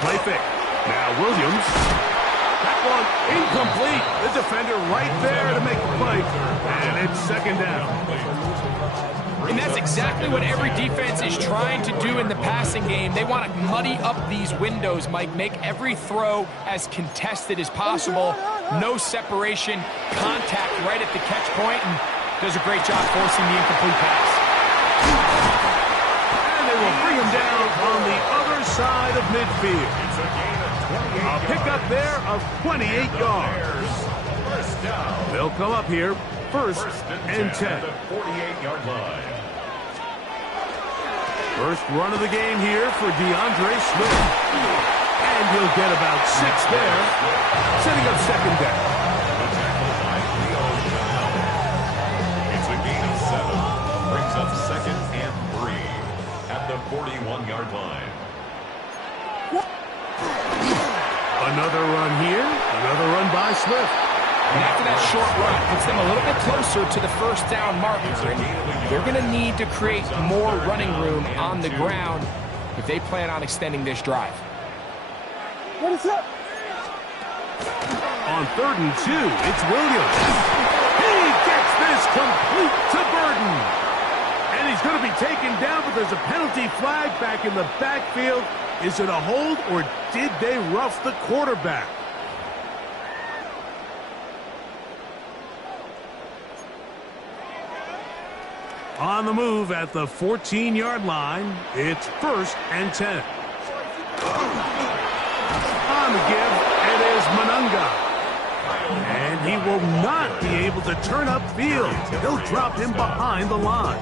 Play fake. Now Williams. That one incomplete. The defender right there to make the play. And it's second down. And that's exactly what every defense is trying to do in the passing game. They want to muddy up these windows, Mike, make every throw as contested as possible. No separation, contact right at the catch point, and does a great job forcing the incomplete pass. And they will bring him down on the other side of midfield. A pickup there of 28 yards. They'll come up here, first and 10. 48-yard line. First run of the game here for DeAndre Swift. And he'll get about 6 there, setting up second down. It's a gain of 7. Brings up second and 3 at the 41-yard line. Another run here, another run by Swift. And after that short run, puts them a little bit closer to the first down marker. And they're going to need to create more running room on the ground if they plan on extending this drive. What is up? On 3rd and 2, it's Williams. He gets this complete to Burden. And he's going to be taken down, but there's a penalty flag back in the backfield. Is it a hold, or did they rough the quarterback? On the move at the 14-yard line, it's 1st and 10. On the give, it is Manunga. And he will not be able to turn upfield. He'll drop him behind the line.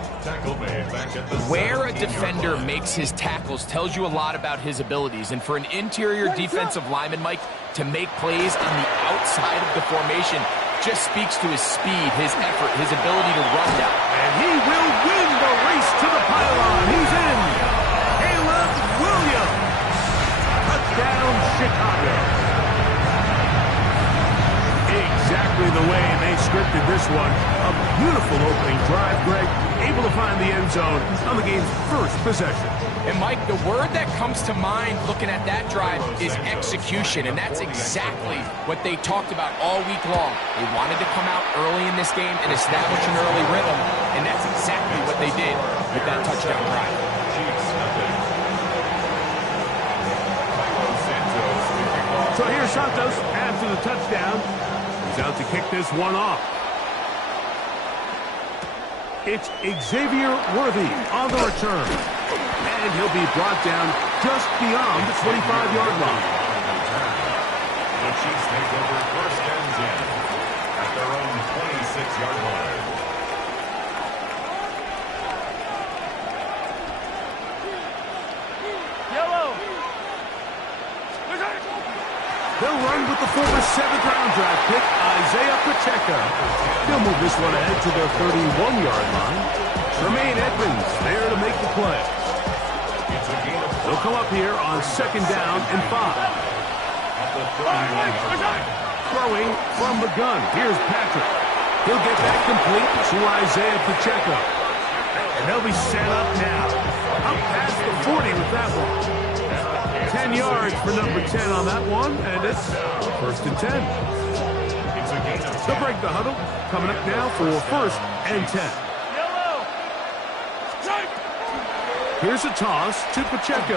Where a defender makes his tackles tells you a lot about his abilities. And for an interior defensive lineman, Mike, to make plays on the outside of the formation just speaks to his speed, his effort, his ability to run down. And he will win the race to the pylon. He's in. Caleb Williams. Touchdown, Chicago. Exactly the way they scripted this one. A beautiful opening drive, Greg. Able to find the end zone on the game's first possession. And, Mike, the word that comes to mind looking at that drive is execution, and that's exactly what they talked about all week long. They wanted to come out early in this game and establish an early rhythm, and that's exactly what they did with that touchdown drive. So here's Santos after the touchdown. He's out to kick this one off. It's Xavier Worthy on the return. And he'll be brought down just beyond the 25-yard line. The Chiefs take over 1st and 10 at their own 26-yard line. They'll run with the former 7th-round draft pick, Isaiah Pacheco. He'll move this one ahead to their 31-yard line. Tremaine Edmonds there to make the play. They'll come up here on 2nd down and 5. Throwing from the gun. Here's Patrick. He'll get that complete to Isaiah Pacheco. And they'll be set up now. Up past the 40 with that one. 10 yards for number 10 on that one, and it's 1st and 10. They'll break the huddle. Coming up now for 1st and 10. Here's a toss to Pacheco.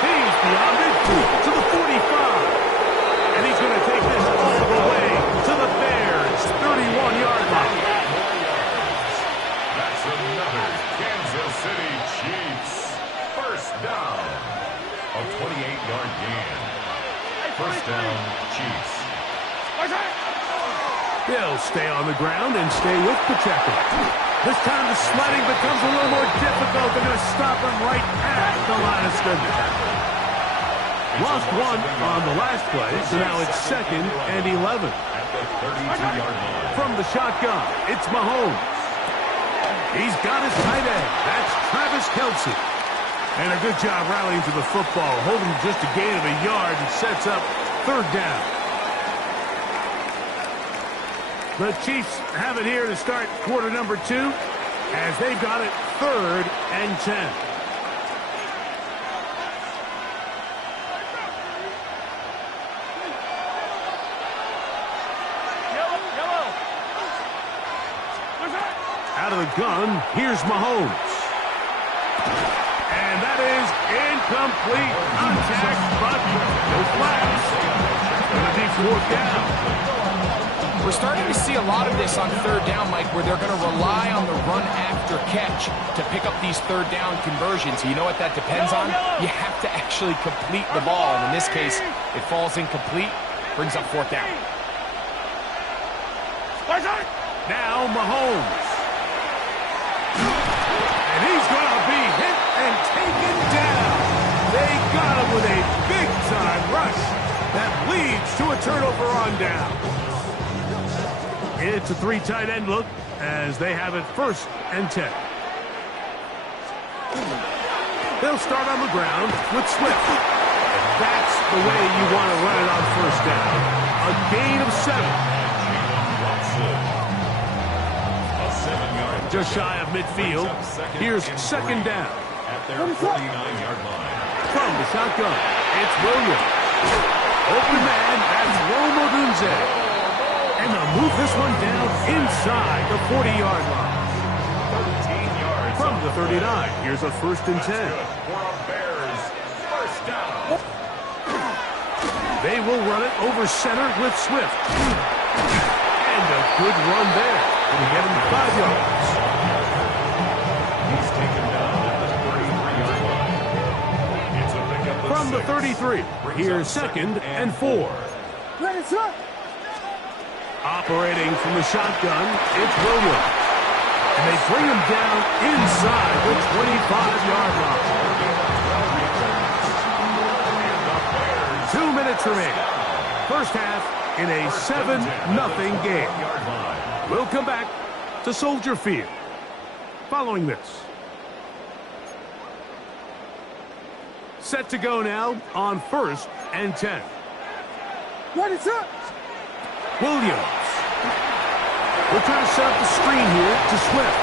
He's beyond midfield to the 45. And he's going to take this all the way to the Bears' 31-yard line. That's another Kansas City Chiefs. 1st down. A 28-yard gain. 1st down, Chiefs. They'll stay on the ground and stay with Pacheco. This time the sledding becomes a little more difficult. They're going to stop him right at the line of scrimmage. Lost one on the last play, so now it's 2nd and 11. At the 32-yard line. From the shotgun, it's Mahomes. He's got his tight end. That's Travis Kelce. And a good job rallying to the football, holding just a gain of a yard and sets up 3rd down. The Chiefs have it here to start quarter number 2 as they've got it 3rd and 10. gun. Here's Mahomes. And that is incomplete. Contact, but no flags. It's going to be 4th down. We're starting to see a lot of this on 3rd down, Mike, where they're going to rely on the run after catch to pick up these 3rd down conversions. You know what that depends on? You have to actually complete the ball. And in this case, it falls incomplete, brings up 4th down. Now Mahomes. And he's going to be hit and taken down. They got him with a big-time rush that leads to a turnover on down. It's a 3 tight end look as they have it 1st and 10. They'll start on the ground with Swift. And that's the way you want to run it on 1st down. A gain of 7. Just shy of midfield. Here's 2nd down. At their 49-yard line. From the shotgun, it's Williams. Open man, that's Rome Odunze. And they'll move this one down inside the 40-yard line. 13 yards. From the 39, here's a 1st and 10. For a Bears 1st down. They will run it over center with Swift. And a good run there. It'll get him 5 yards. He's taken down at the 33-yard line. It's a pickup of From the 6. 33, here's 2nd and 4. Operating from the shotgun, it's Williams. And they bring him down inside the 25-yard line. 2 minutes remaining. 1st half in a 7-0 game. We'll come back to Soldier Field following this. Set to go now on 1st and 10. Williams. We're trying to set up the screen here to Swift.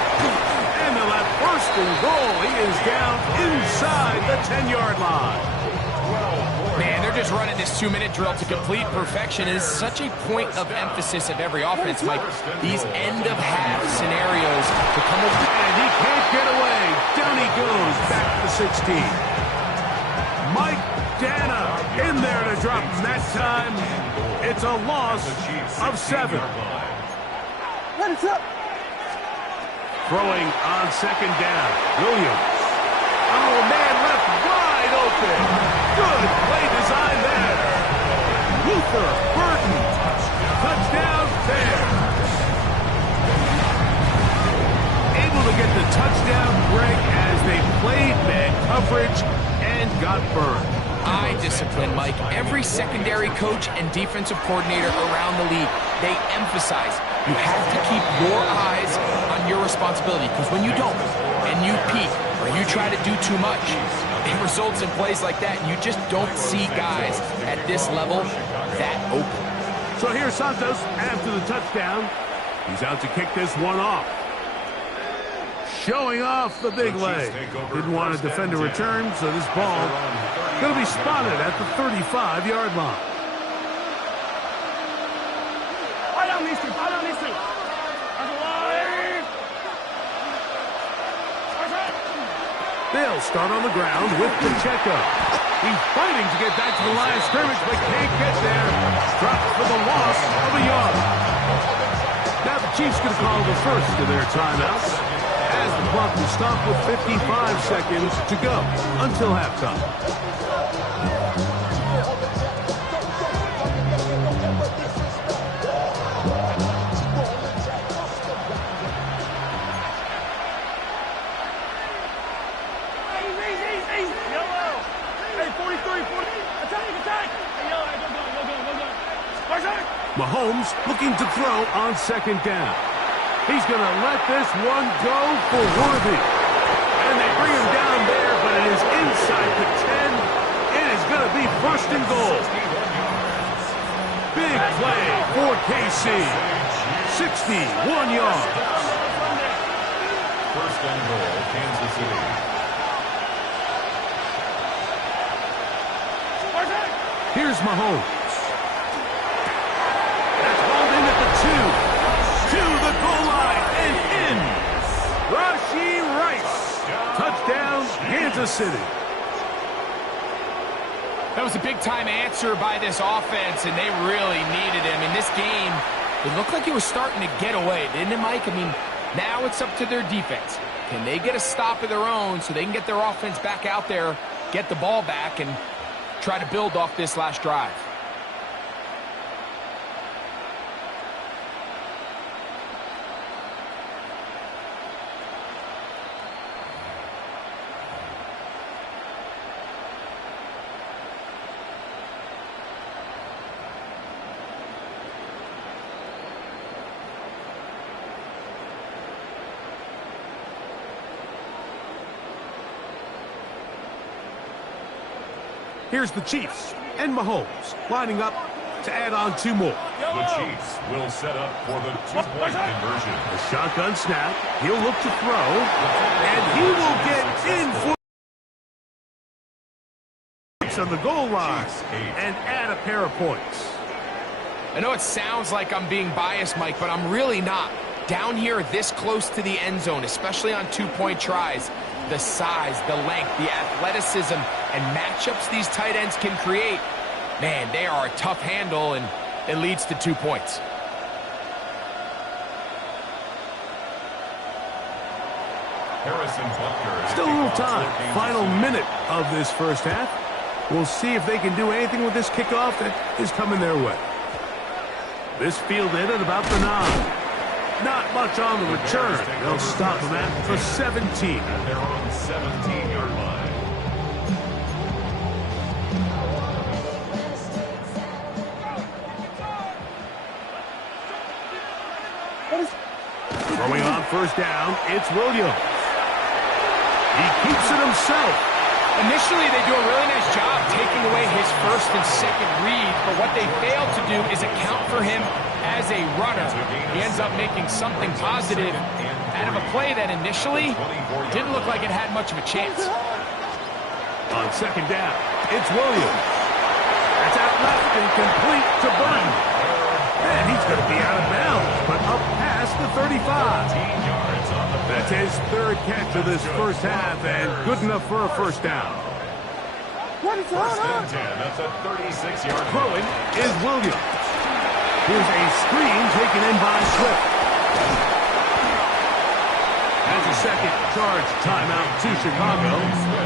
And they'll have 1st and goal. He is down inside the 10-yard line. Man, they're just running this 2-minute drill to complete perfection. It is such a point of emphasis of every offense, Mike. These end-of-half scenarios to come over. And he can't get away. Down he goes back to the 16. Mike Dana in there to drop him that time. It's a loss of 7. Throwing on 2nd down. Williams. Oh, man, left wide open. Good play design there. Luther Burton. Touchdown Bears. Able to get the touchdown break as they played man coverage and got burned. Eye discipline, Mike. Every secondary coach and defensive coordinator around the league, they emphasize you have to keep your eyes on your responsibility, because when you don't and you peek or you try to do too much, it results in plays like that, and you just don't see guys at this level that open. So here's Santos after the touchdown. He's out to kick this one off. Showing off the big leg. Didn't want to defend a return, so this ball going to be spotted at the 35-yard line. They'll start on the ground with Pacheco. He's fighting to get back to the line of scrimmage, but can't get there. Dropped for the loss of a yard. Now the Chiefs going to call the first of their timeouts, as the clock will stop with 55 seconds to go until halftime. Mahomes looking to throw on 2nd down. He's going to let this one go for Worthy. And they bring him down there, but it is inside the 10. It is going to be 1st and goal. Big play for KC. 61 yards. 1st and goal, Kansas City. Here's Mahomes. That's hauled in at the 2. To the goal line and in. Kansas City. That was a big-time answer by this offense, and they really needed him. In this game, it looked like it was starting to get away, didn't it, Mike? I mean, now it's up to their defense. Can they get a stop of their own so they can get their offense back out there, get the ball back, and try to build off this last drive? Here's the Chiefs and Mahomes lining up to add on 2 more. The Chiefs will set up for the 2-point conversion. A shotgun snap. He'll look to throw, and he will get in for on the goal line and add a pair of points. I know it sounds like I'm being biased, Mike, but I'm really not. Down here this close to the end zone, especially on 2-point tries, the size, the length, the athleticism, and matchups these tight ends can create, man, they are a tough handle, and it leads to 2 points. Still a little time. Final minute of this first half. We'll see if they can do anything with this kickoff that is coming their way. This fielded at about the 9. Not much on the return. They'll stop them at the 17. At their own 17-yard line. Throwing on first down, it's Williams. He keeps it himself. Initially, they do a really nice job taking away his first and second read, but what they fail to do is account for him as a runner. He ends up making something positive out of a play that initially didn't look like it had much of a chance. On second down, it's Williams. That's out left and complete to Burton. And he's going to be out of bounds, but up past the 35. That's his 3rd catch of this first half, and good enough for a first down. First and 10. That's a 36-yard Throwing is Williams. Here's a screen taken in by Swift. That's a second charge timeout to Chicago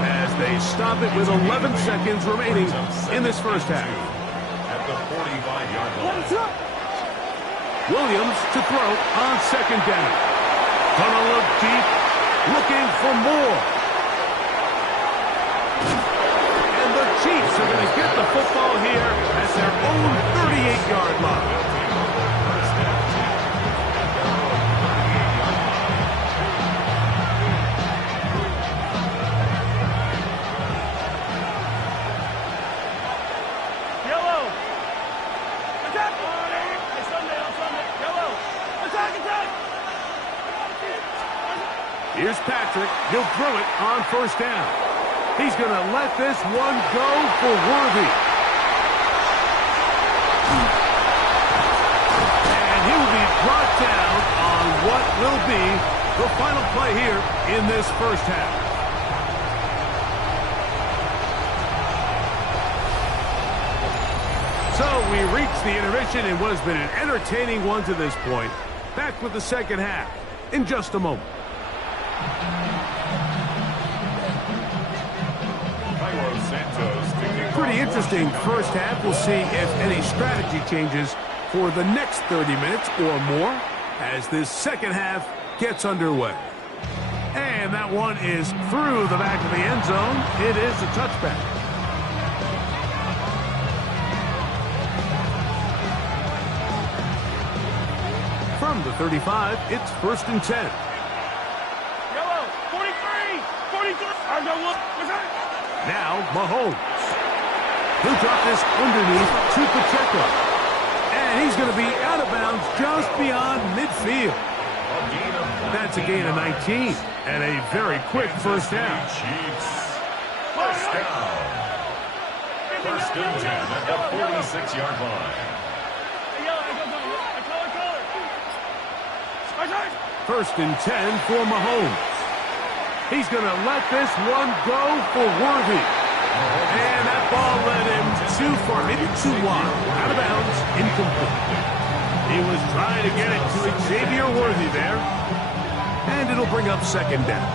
as they stop it with 11 seconds remaining in this first half. At the 45-yard line. Williams to throw on second down. Gonna look deep, looking for more. And the Chiefs are going to get the football here at their own 38-yard line. Here's Patrick. He'll throw it on first down. He's going to let this one go for Worthy. And he will be brought down on what will be the final play here in this first half. So we reach the intermission in what has been an entertaining one to this point. Back with the second half in just a moment. Pretty interesting first half. We'll see if any strategy changes for the next 30 minutes or more as this second half gets underway. And that one is through the back of the end zone. It is a touchback. From the 35, it's 1st and 10. Now, Mahomes. He'll drop this underneath to Pacheco. And he's going to be out of bounds just beyond midfield. That's a gain of 19 and a very quick first down. First down. First and 10 at the 46-yard line. 1st and 10 for Mahomes. He's going to let this one go for Worthy. And that ball led him too far, maybe too wide. Out of bounds, incomplete. He was trying to get it to Xavier Worthy there. And it'll bring up second down.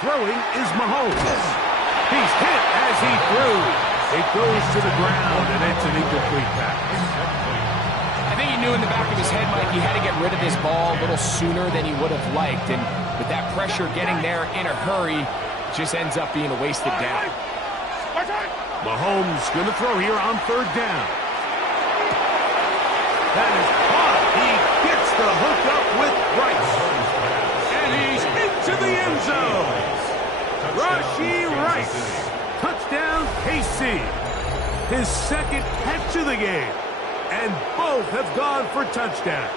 Throwing is Mahomes. He's hit as he threw. It goes to the ground, and it's an incomplete pass. I think he knew in the back of his head, Mike, he had to get rid of this ball a little sooner than he would have liked. And with that pressure getting there in a hurry, it just ends up being a wasted down. Mahomes going to throw here on third down. That is caught. He gets the hook up with Rice. And he's into the end zone. Rashee Rice. Touchdown, KC. His second catch of the game. And both have gone for touchdowns.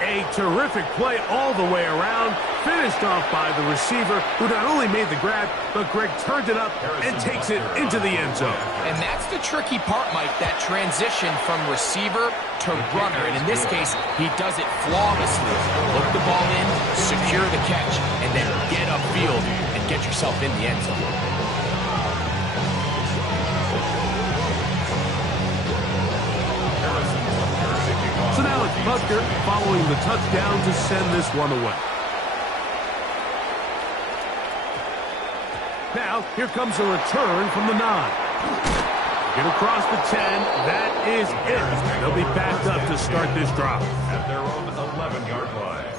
A terrific play all the way around. Finished off by the receiver, who not only made the grab, but Greg turned it up and takes it into the end zone. And that's the tricky part, Mike, that transition from receiver to runner. And in this case, he does it flawlessly. Look the ball in, secure the catch, and then get upfield and get yourself in the end zone. So now it's Butker following the touchdown to send this one away. Now, here comes a return from the 9. Get across the 10. That is it. They'll be backed up to start this drive. At their own 11-yard line.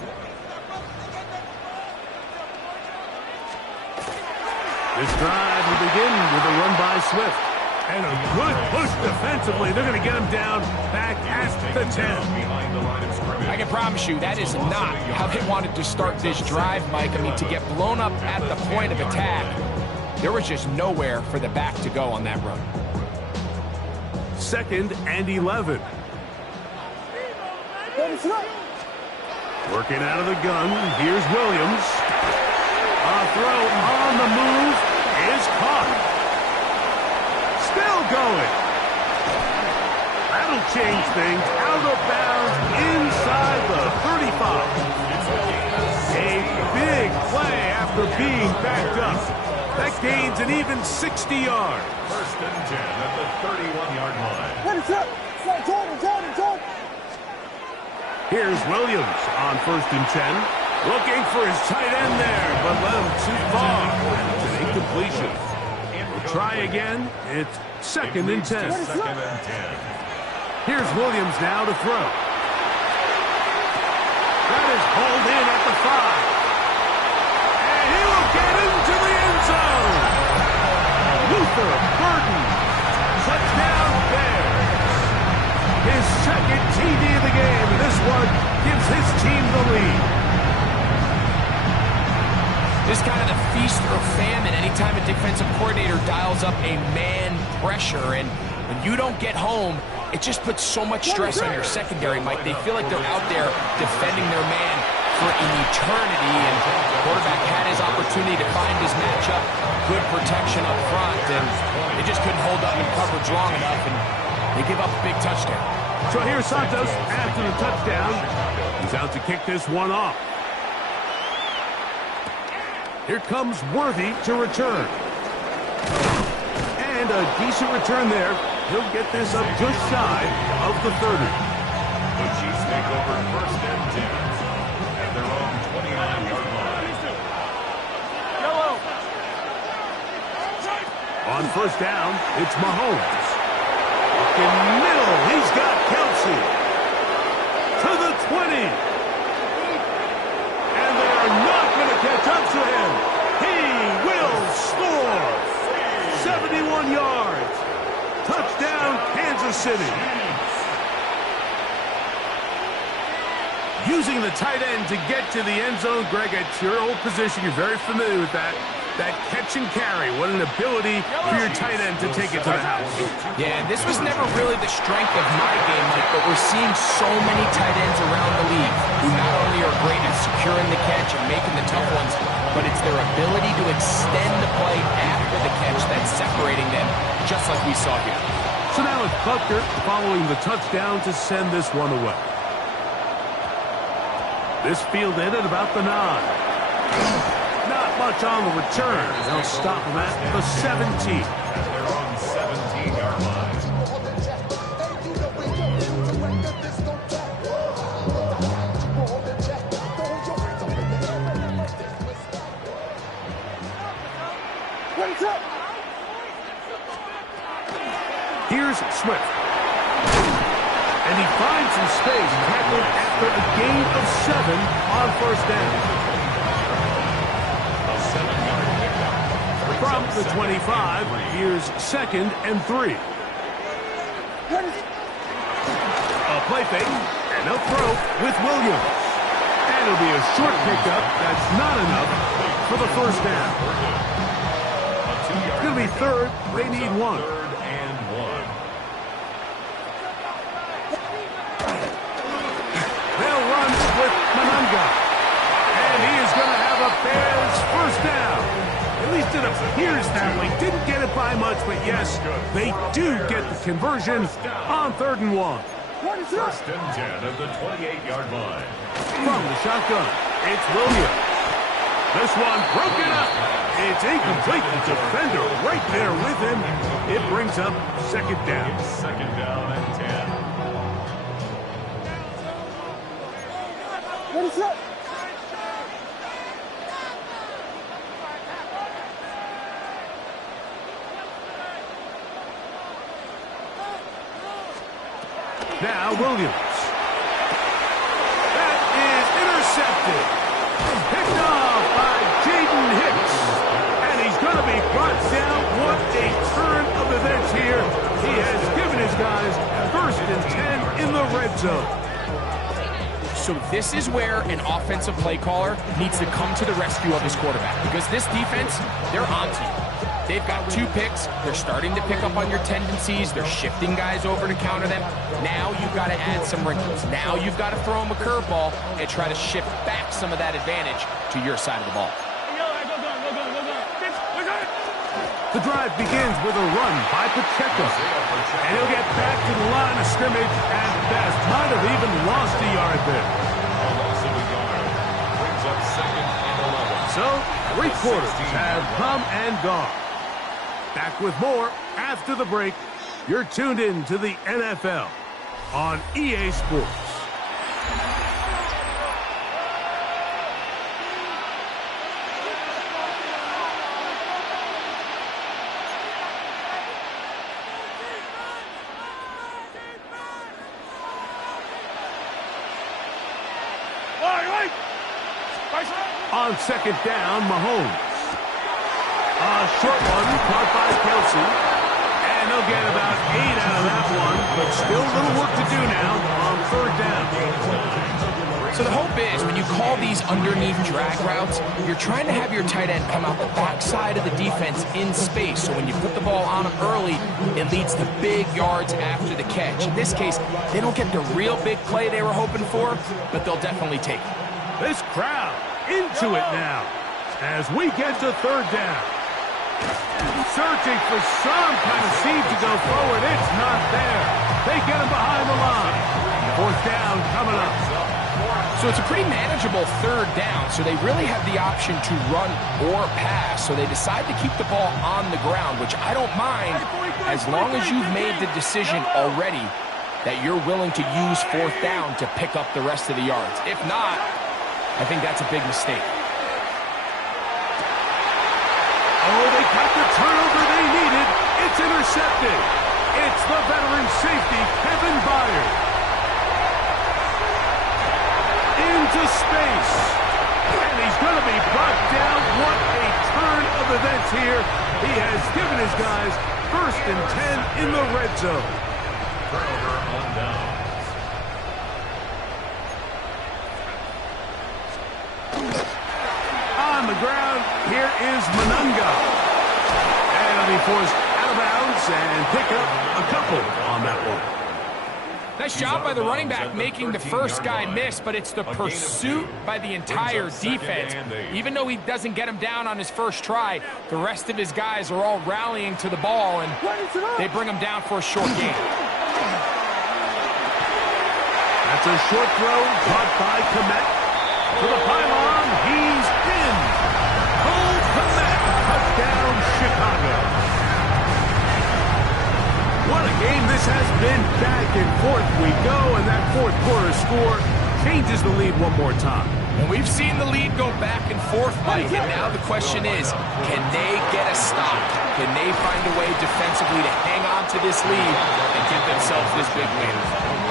This drive will begin with a run by Swift. And a good push defensively. They're going to get him down back at the 10. I can promise you that is not how they wanted to start this drive, Mike. I mean, to get blown up at the point of attack, there was just nowhere for the back to go on that run. 2nd and 11. Working out of the gun. Here's Williams. A throw on the move is caught. Still going. That'll change things. Out of bounds inside the 35. A big play after being backed up. That gains an even 60 yards. 1st and 10 at the 31-yard line. Here's Williams on 1st and 10. Looking for his tight end there, but led him too far. It's an incompletion. We'll try again. It's 2nd and 10. 2nd and 10. Here's Williams now to throw. That is hauled in at the 5. And he will get into the end zone. Luther Burden. Touchdown Bears. His 2nd TD of the game. And this one gives his team the lead. This kind of the feast or famine anytime a defensive coordinator dials up a man pressure. And when you don't get home, it just puts so much stress on your secondary, Mike. They feel like they're out there defending their man for an eternity. And the quarterback had his opportunity to find his matchup. Good protection up front. And they just couldn't hold up in coverage long enough. And they give up a big touchdown. So here's Santos after the touchdown. He's out to kick this one off. Here comes Worthy to return. And a decent return there. He'll get this up just shy of the 30. The Chiefs take over 1st and 10 at their own 29-yard line. On 1st down, it's Mahomes. Up in the middle, he's got Kelsey. To the 20. And they are not going to catch up to him. He will score. 71 yards. Touchdown, Kansas City. Using the tight end to get to the end zone, Greg, at your old position, you're very familiar with that. That catch and carry, what an ability for your tight end to take it to the house. Yeah, and this was never really the strength of my game, Mike, but we're seeing so many tight ends around the league who not only are great at securing the catch and making the tough ones, but it's their ability to extend the play after the catch that's separating them, just like we saw here. So now it's Bookert following the touchdown to send this one away. This fielded at about the 9. Not much on the return. They'll stop him at the 17. They're on 17-yard line. Here's Swift. And he finds some space, tackled after a gain of 7 on first down. A 7-yard pickup. From the 25, here's 2nd and 3. A play fake, and a throw with Williams. And it'll be a short pickup. That's not enough for the first down. It's going to be 3rd. They need 1. 3rd and 1. They'll run with Manunga. And he is going to have a Bears first down. At least it appears that way. Didn't get it by much, but yes, they do get the conversion on 3rd and 1. 1st and 10 at the 28-yard line. From the shotgun, it's Williams. This one broken up. It's incomplete. The defender right there with him. It brings up 2nd down. It's 2nd down and 10. Now Williams. That is intercepted. Picked off by Jaden Hicks. And he's going to be brought down. What a turn of events here. He has given his guys 1st and 10 in the red zone. So this is where an offensive play caller needs to come to the rescue of his quarterback, because this defense, they're on to you. They've got 2 picks. They're starting to pick up on your tendencies. They're shifting guys over to counter them. Now you've got to add some wrinkles. Now you've got to throw them a curveball and try to shift back some of that advantage to your side of the ball. The drive begins with a run by Pacheco. And he'll get back to the line of scrimmage at best. Might have even lost a yard there. A loss of a yard. Brings up 2nd and 11. So, 3 quarters have come and gone. Back with more after the break. You're tuned in to the NFL on EA Sports. On 2nd down, Mahomes. A short one caught by Kelsey. And they'll get about 8 out of that one, but still a little work to do now on 3rd down. So the hope is when you call these underneath drag routes, you're trying to have your tight end come out the backside of the defense in space. So when you put the ball on him early, it leads to big yards after the catch. In this case, they don't get the real big play they were hoping for, but they'll definitely take it. This crowd into it now as we get to 3rd down. Searching for some kind of seed to go forward. It's not there. They get him behind the line. 4th down coming up. So it's a pretty manageable 3rd down, so they really have the option to run or pass. So they decide to keep the ball on the ground, which I don't mind as long as you've made the decision already that you're willing to use 4th down to pick up the rest of the yards. If not, I think that's a big mistake. Oh, they got the turnover they needed. It's intercepted. It's the veteran safety, Kevin Byard. Into space. And he's going to be brought down. What a turn of events here. He has given his guys 1st and 10 in the red zone. Turnover on down. On the ground, here is Manunga. And he'll be forced out of bounds and pick up a couple on that one. Nice job by the running back making the first guy miss, but it's the pursuit by the entire defense. Even though he doesn't get him down on his first try, the rest of his guys are all rallying to the ball, and they bring him down for a short gain. That's a short throw caught by Komet. To the pylon, he's in. Cole Komet, touchdown Chicago. What a game this has been. Back and forth we go, and that fourth quarter score changes the lead one more time. And we've seen the lead go back and forth, Mike, and now the question is, can they get a stop? Can they find a way defensively to hang on to this lead and give themselves this big win?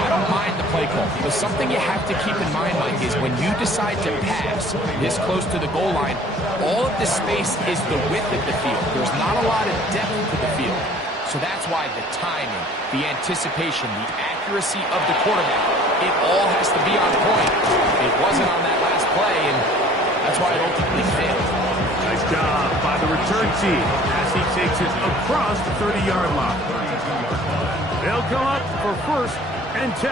I don't mind the play call, but something you have to keep in mind, Mike, is when you decide to pass this close to the goal line, all of the space is the width of the field. There's not a lot of depth to the field. So that's why the timing, the anticipation, the accuracy of the quarterback, it all has to be on point. It wasn't on that last play, and that's why it ultimately failed. Nice job by the return team as he takes it across the 30-yard line. They'll come up for first and 10.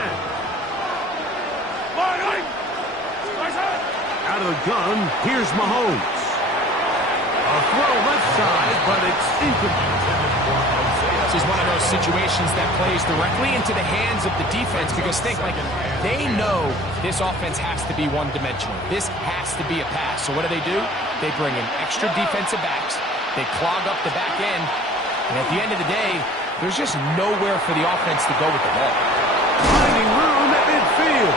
Out of the gun, here's Mahomes. A throw left side, but it's incomplete. This is one of those situations that plays directly into the hands of the defense because think, like, they know this offense has to be one-dimensional. This has to be a pass. So what do? They bring in extra defensive backs. They clog up the back end. And at the end of the day, there's just nowhere for the offense to go with the ball. Finding room at midfield.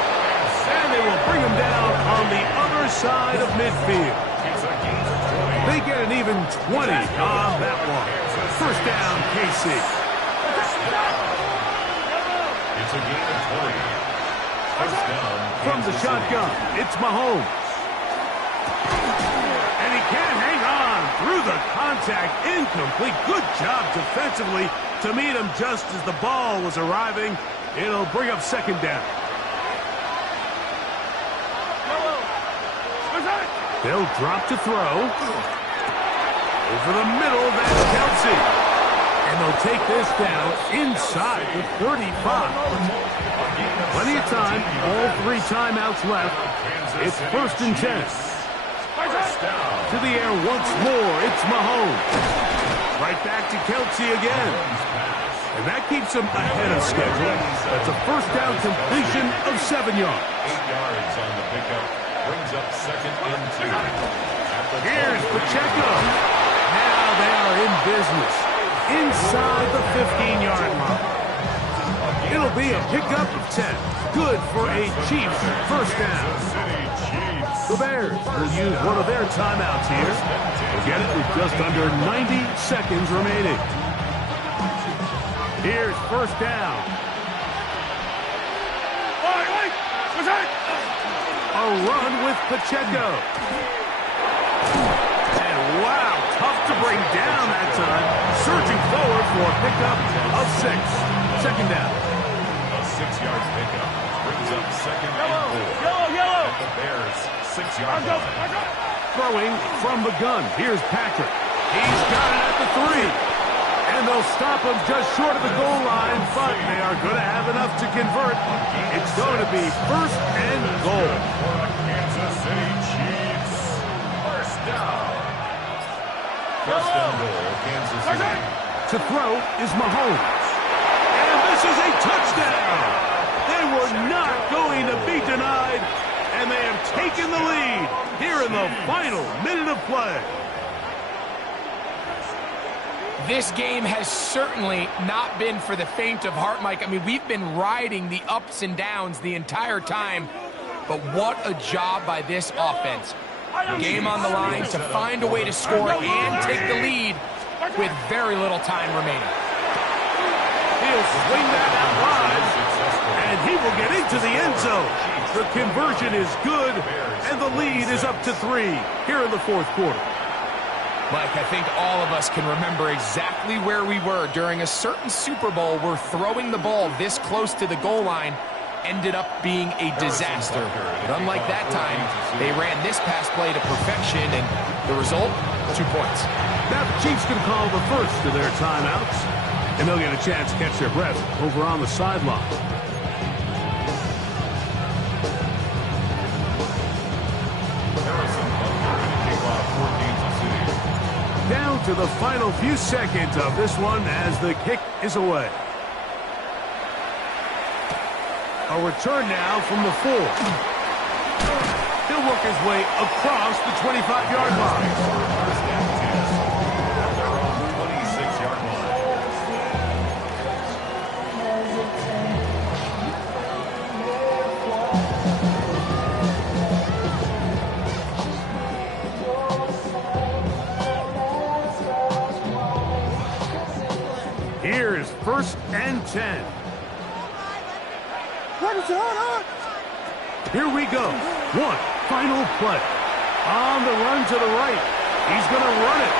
And they will bring him down on the other side of midfield. They get an even 20 on that one. First down, KC. It's a gain of 20. First down. From the shotgun, it's Mahomes. And he can't hang on through the contact. Incomplete. Good job defensively to meet him just as the ball was arriving. It'll bring up second down. They'll drop to throw. Over the middle, that's Kelsey. And they'll take this down inside the 35. Plenty of time, all 3 timeouts left. It's first and 10. To the air once more, it's Mahomes. Right back to Kelsey again. And that keeps him ahead of schedule. That's a first down completion of 7 yards. 8 yards on the pickup. Brings up second and 2. Here's Pacheco. Now they are in business. Inside the 15-yard line. It'll be a pickup of 10. Good for a Chiefs first down. The Bears will use one of their timeouts here. We'll get it with just under 90 seconds remaining. Here's first down. A run with Pacheco. And wow, tough to bring down that time. Surging forward for a pickup of 6. Second down. A 6-yard pickup brings up second and 4. At the Bears' 6-yard line. Throwing from the gun. Here's Patrick. He's got it at the 3. And they'll stop him just short of the goal line, but they are going to have enough to convert. It's going to be first and goal. Kansas City Chiefs. First down. First and goal, Kansas City. To throw is Mahomes. And this is a touchdown. They were not going to be denied, and they have taken the lead here in the final minute of play. This game has certainly not been for the faint of heart, Mike. I mean, we've been riding the ups and downs the entire time, but what a job by this offense. Game on the line to find a way to score and take the lead with very little time remaining. He'll swing that out wide, and he will get into the end zone. The conversion is good, and the lead is up to 3 here in the fourth quarter. Mike, I think all of us can remember exactly where we were during a certain Super Bowl where throwing the ball this close to the goal line ended up being a disaster. But unlike that time, they ran this pass play to perfection, and the result, 2 points. Now the Chiefs can call the first of their timeouts, and they'll get a chance to catch their breath over on the sideline. into the final few seconds of this one as the kick is away. A return now from the 4. He'll work his way across the 25-yard line. First and 10. At their own 26-yard line. Here's first and 10. Here we go. One final play. On the run to the right. He's going to run it.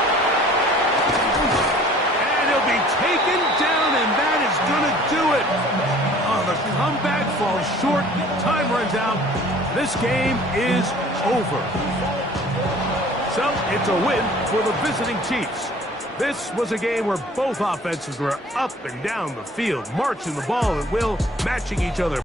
And he'll be taken down, and that is going to do it. Oh, the comeback falls short. Time runs out. This game is over. So it's a win for the visiting Chiefs. This was a game where both offenses were up and down the field, marching the ball at will, matching each other.